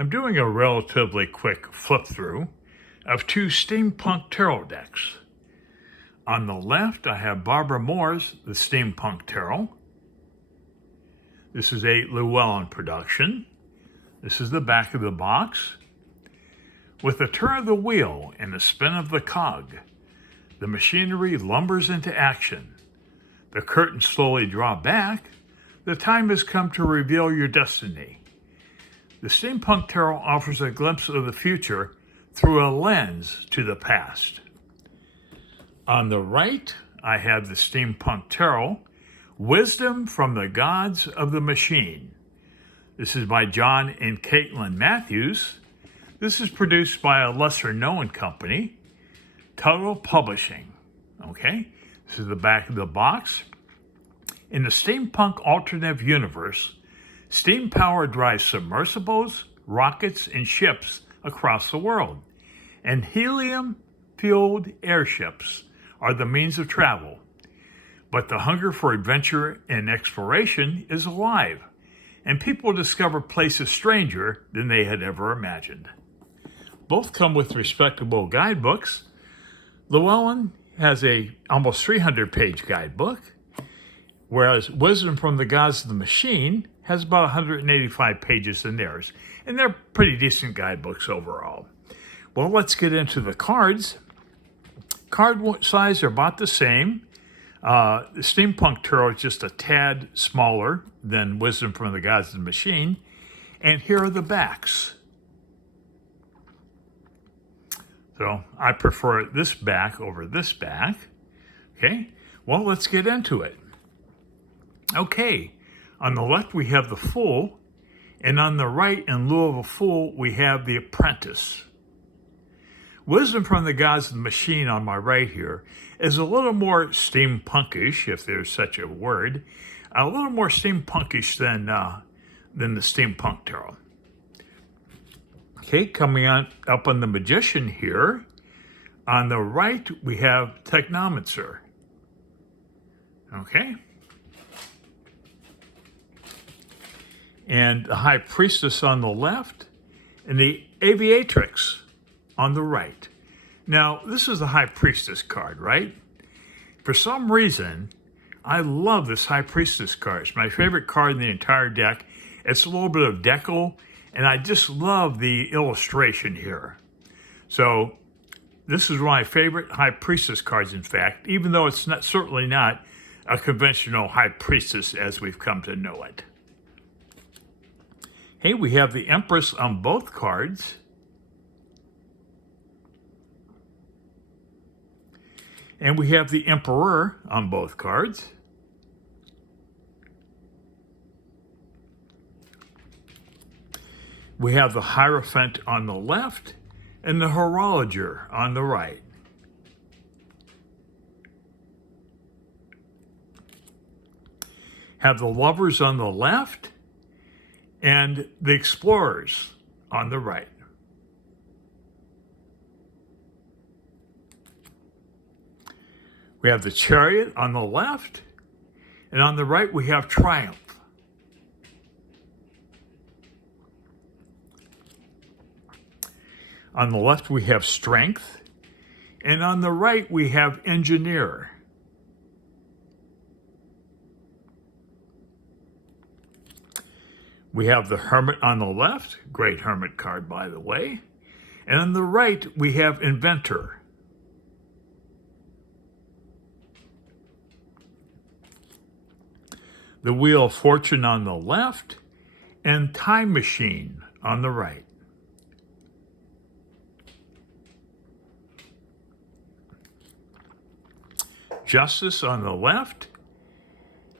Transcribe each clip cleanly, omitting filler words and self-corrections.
I'm doing a relatively quick flip through of two Steampunk Tarot decks. On the left, I have Barbara Moore's The Steampunk Tarot. This is a Llewellyn production. This is the back of the box. With a turn of the wheel and a spin of the cog, the machinery lumbers into action. The curtains slowly draw back. The time has come to reveal your destiny. The Steampunk Tarot offers a glimpse of the future through a lens to the past. On the right, I have the Steampunk Tarot, Wisdom from the Gods of the Machine. This is by John and Caitlan Matthews. This is produced by a lesser-known company, Total Publishing. Okay, this is the back of the box. In the steampunk alternative universe, steam power drives submersibles, rockets, and ships across the world, and helium-fueled airships are the means of travel. But the hunger for adventure and exploration is alive, and people discover places stranger than they had ever imagined. Both come with respectable guidebooks. Llewellyn has a almost 300-page guidebook, whereas Wisdom from the Gods of the Machine has about 185 pages in theirs, and they're pretty decent guidebooks overall. Well, let's get into the cards. Card size are about the same. The Steampunk Tarot is just a tad smaller than Wisdom from the Gods of the Machine, and here are the backs. So I prefer this back over this back. Okay, well, let's get into it. Okay, on the left we have the Fool, and on the right, in lieu of a Fool, we have the Apprentice. Wisdom from the Gods of the Machine on my right here is a little more steampunkish, if there's such a word, a little more steampunkish than the Steampunk Tarot. Okay, coming on up on the Magician here, on the right we have Technomancer. Okay. And the High Priestess on the left, and the Aviatrix on the right. Now, this is the High Priestess card, right? For some reason, I love this High Priestess card. It's my favorite card in the entire deck. It's a little bit of deco, and I just love the illustration here. So, this is one of my favorite High Priestess cards, in fact, even though it's certainly not a conventional High Priestess as we've come to know it. Hey, we have the Empress on both cards. And we have the Emperor on both cards. We have the Hierophant on the left and the Horologer on the right. Have the Lovers on the left and the Explorers on the right. We have the Chariot on the left, and on the right we have Triumph. On the left we have Strength, and on the right we have Engineer. We have the Hermit on the left, great Hermit card by the way, and on the right we have Inventor. The Wheel of Fortune on the left, and Time Machine on the right. Justice on the left,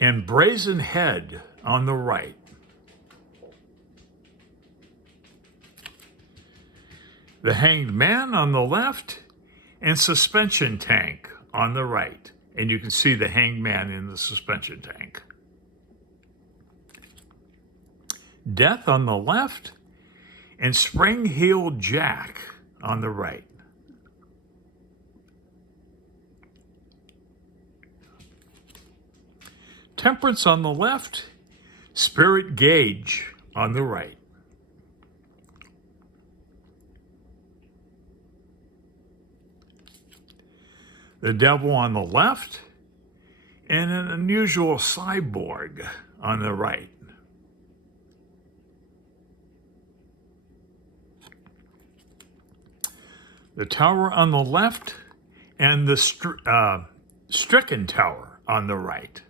and Brazen Head on the right. The Hanged Man on the left, and Suspension Tank on the right. And you can see the Hanged Man in the suspension tank. Death on the left, and Spring-Heeled Jack on the right. Temperance on the left, Spirit Gauge on the right. the devil on the left, and an unusual cyborg on the right. The tower on the left and the stricken tower on the right.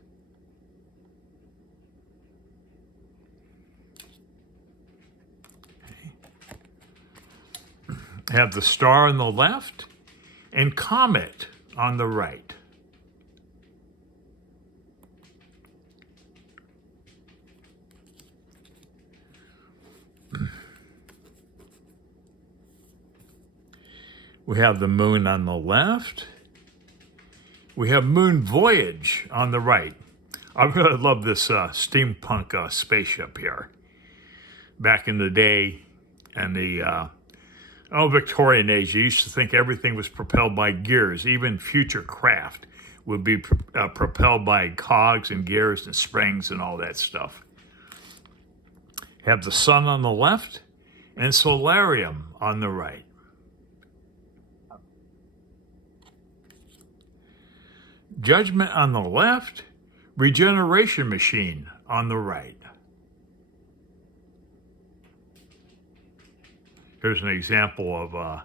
Have the star on the left and comet on the right. We have the moon on the left. We have moon voyage on the right. I really love this steampunk spaceship here. Back in the day, and the Victorian age, you used to think everything was propelled by gears. Even future craft would be propelled by cogs and gears and springs and all that stuff. Have the sun on the left and solarium on the right. Judgment on the left, regeneration machine on the right. Here's an example of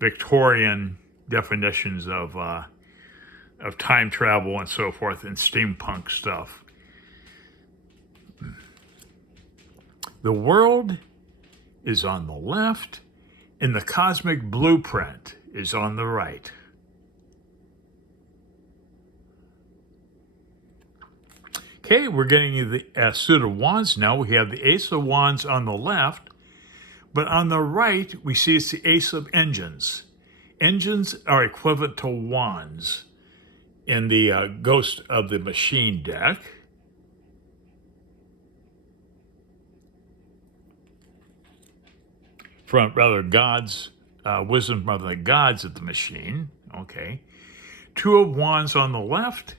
Victorian definitions of time travel and so forth and steampunk stuff. The world is on the left, and the cosmic blueprint is on the right. Okay, we're getting you the suit of wands now. We have the ace of wands on the left, but on the right, we see it's the ace of engines. Engines are equivalent to wands in the Ghost of the Machine deck. God's wisdom from the gods of the machine. Okay. Two of wands on the left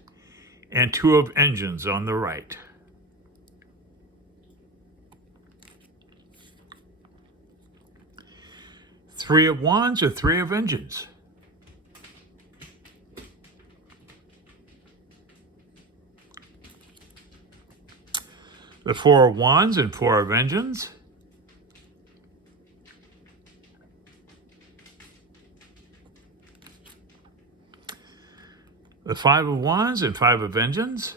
and two of engines on the right. Three of wands or three of engines. The four of wands and four of engines. The five of wands and five of engines.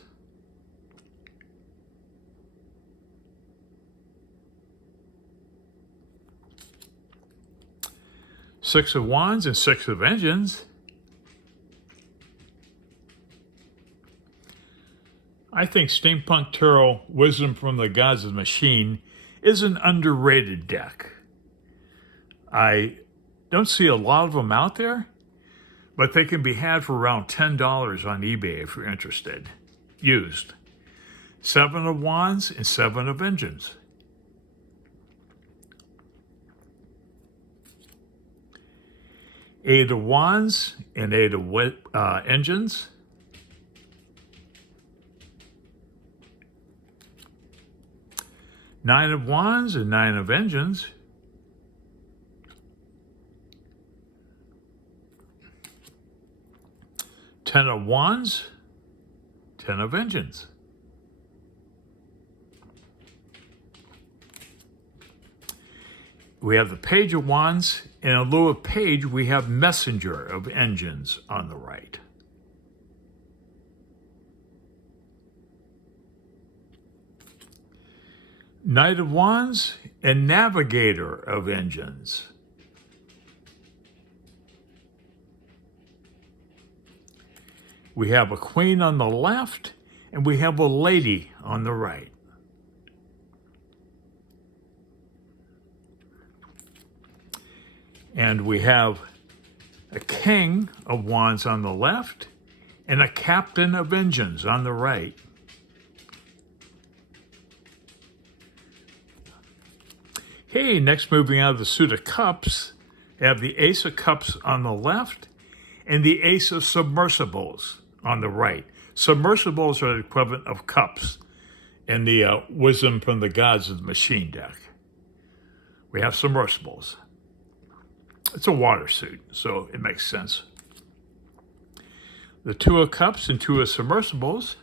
Six of wands and six of engines. I think Steampunk Tarot, Wisdom from the Gods of the Machine, is an underrated deck. I don't see a lot of them out there, but they can be had for around $10 on eBay if you're interested. Used. Seven of wands and seven of engines. Eight of wands and eight of engines. Nine of wands and nine of engines. Ten of wands, 10 of engines. We have the page of wands, and in lieu of page, we have messenger of engines on the right. Knight of wands and navigator of engines. We have a queen on the left, and we have a lady on the right. And we have a king of wands on the left, and a captain of engines on the right. Okay, next moving out of the suit of cups, we have the ace of cups on the left, and the ace of submersibles on the right. Submersibles are the equivalent of cups in the Wisdom from the Gods of the Machine deck. We have submersibles. It's a water suit, so it makes sense. the Two of Cups and Two of Submersibles.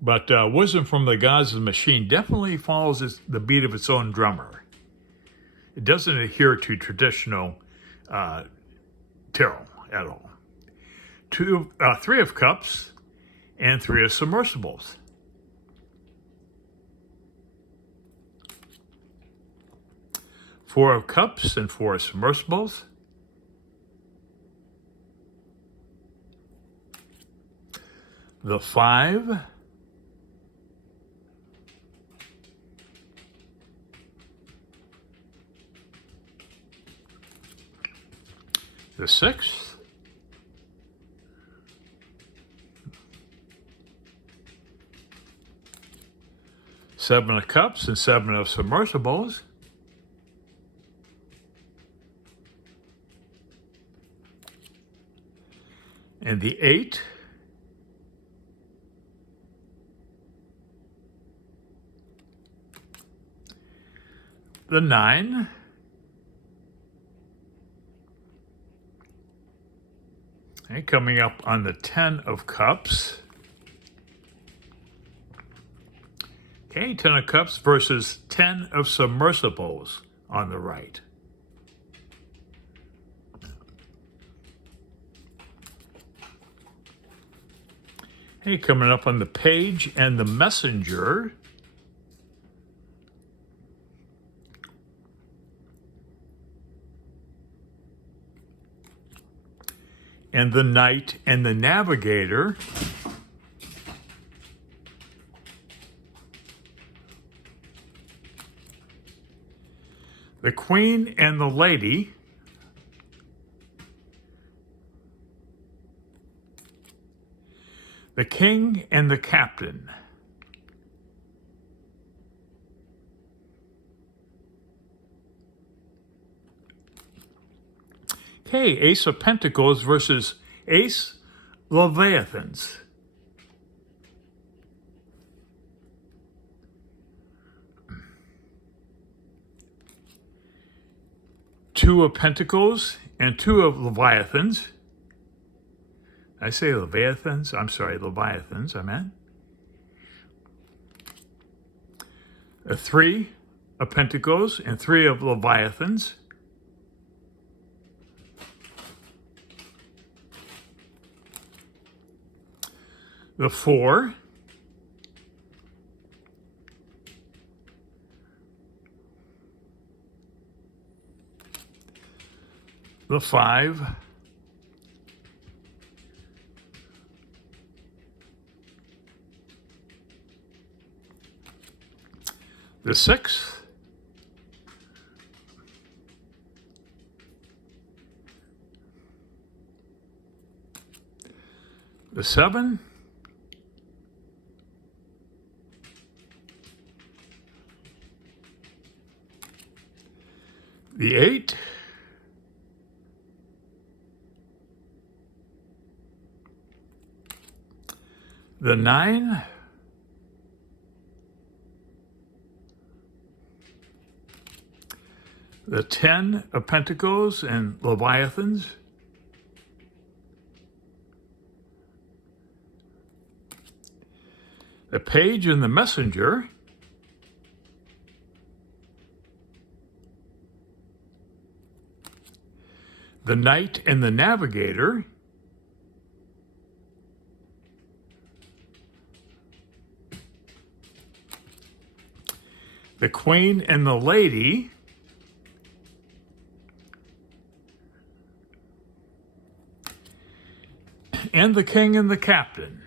But Wisdom from the Gods of the Machine definitely follows the beat of its own drummer. It doesn't adhere to traditional tarot at all. Three of Cups and Three of Submersibles. Four of Cups and Four of Submersibles. The Five. The Six. Seven of Cups and Seven of Submersibles. And the Eight. The Nine. Okay, coming up on the Ten of Cups. Okay, Ten of Cups versus 10 of Submersibles on the right. Hey, coming up on the Page and the Messenger. And the Knight and the Navigator. The Queen and the Lady. The King and the Captain. Okay, Ace of Pentacles versus Ace Leviathans. Two of Pentacles and Two of Leviathans. I say Leviathans? I'm sorry, Leviathans, I meant. A Three of Pentacles and Three of Leviathans. The Four. The Five. The Six. The Seven. The Eight. The Nine. The 10 of Pentacles and Leviathans. The Page and the Messenger. The Knight and the Navigator. The Queen and the Lady. And the King and the Captain.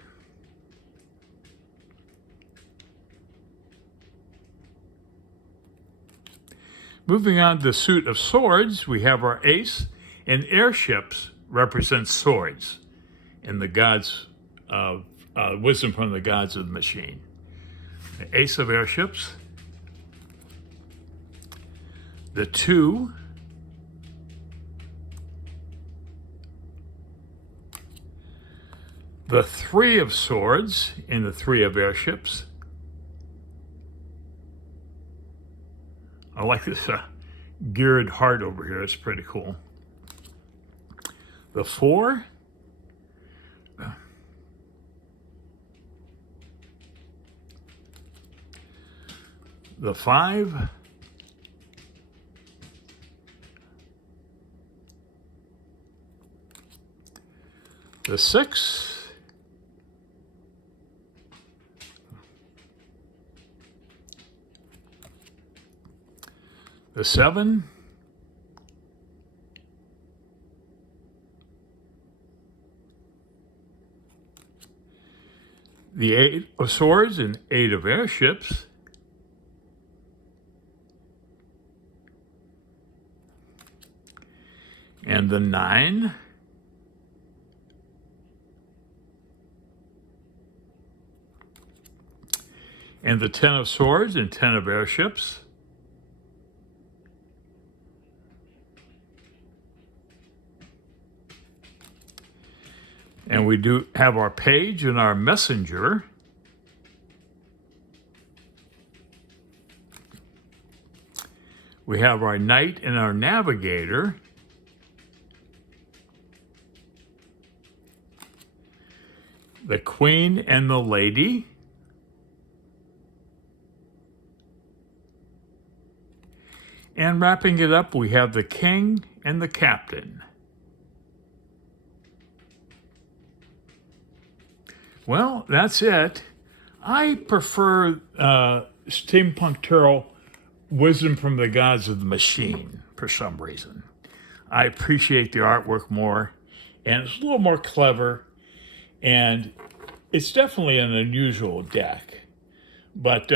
Moving on to the Suit of Swords, we have our Ace, and airships represent swords in the gods of wisdom from the gods of the machine. The Ace of airships. The Two. The Three of Swords in the Three of Airships. I like this geared heart over here. It's pretty cool. The 4. The 5. The 6. The 7. The 8 of Swords and 8 of Airships. And the 9. And the 10 of Swords and 10 of Airships. And we do have our Page and our Messenger. We have our Knight and our Navigator. The Queen and the Lady. And wrapping it up, we have the King and the Captain. Well, that's it. I prefer Steampunk Tarot Wisdom from the Gods of the Machine for some reason. I appreciate the artwork more, and it's a little more clever, and it's definitely an unusual deck. But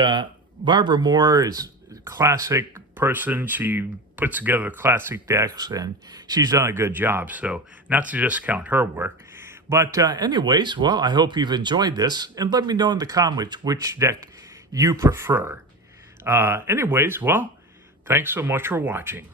Barbara Moore is a classic person. She puts together classic decks, and she's done a good job, so not to discount her work. But anyways, well, I hope you've enjoyed this, and let me know in the comments which deck you prefer. Anyways, well, thanks so much for watching.